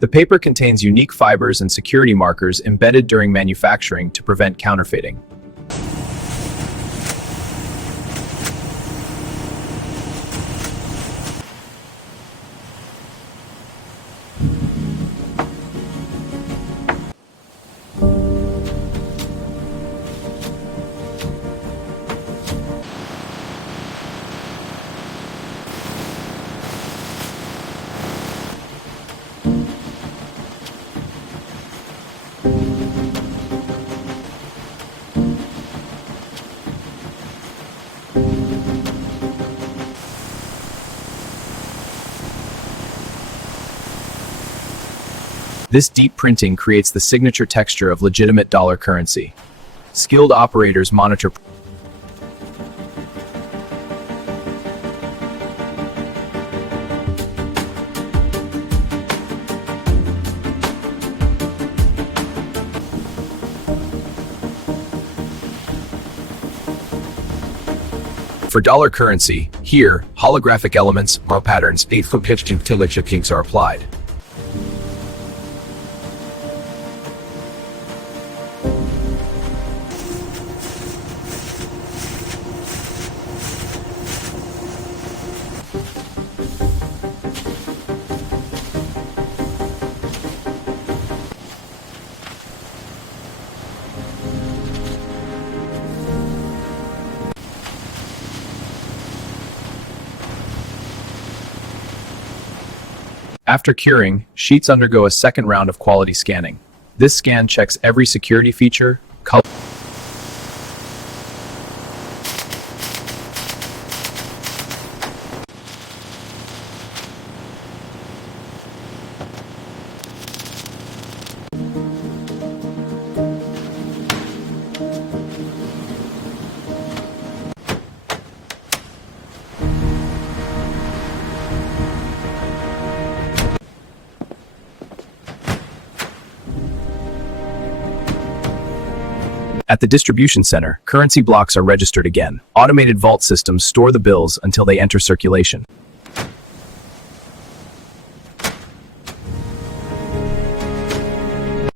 The paper contains unique fibers and security markers embedded during manufacturing to prevent counterfeiting. This deep printing creates the signature texture of legitimate dollar currency. Skilled operators monitor for dollar currency. Here, holographic elements or patterns are applied. After curing, sheets undergo a second round of quality scanning. This scan checks every security feature, color, At the distribution center, currency blocks are registered again. Automated vault systems store the bills until they enter circulation.